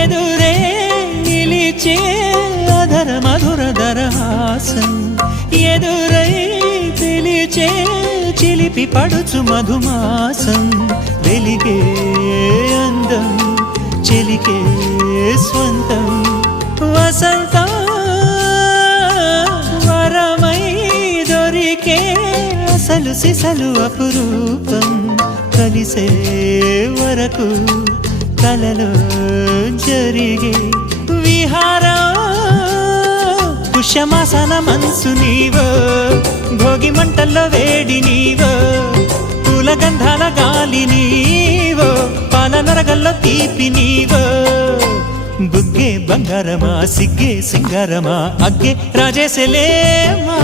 ఎదురే నిలిచే అధర మధుర దరహాసం ఎదురై పిలిచే చిలిపి పడుచు మధుమాసం వెలిగే అందం చెలికే స్వంతం వసంతం వరమై దొరికే అసలు సిసలు అపురూపం కలిసే వరకు కలలో జరిగే విహారం పుష్యమాసన మనసు నీవో భోగి మంటల్లో వేడి నీవో పూల గంధాల గాలి నీవో పాల నరగల్లో తీపి నీవో బుగ్గే బంగారమా సిగ్గే సింగారమా అగ్గే రాజేసలేమా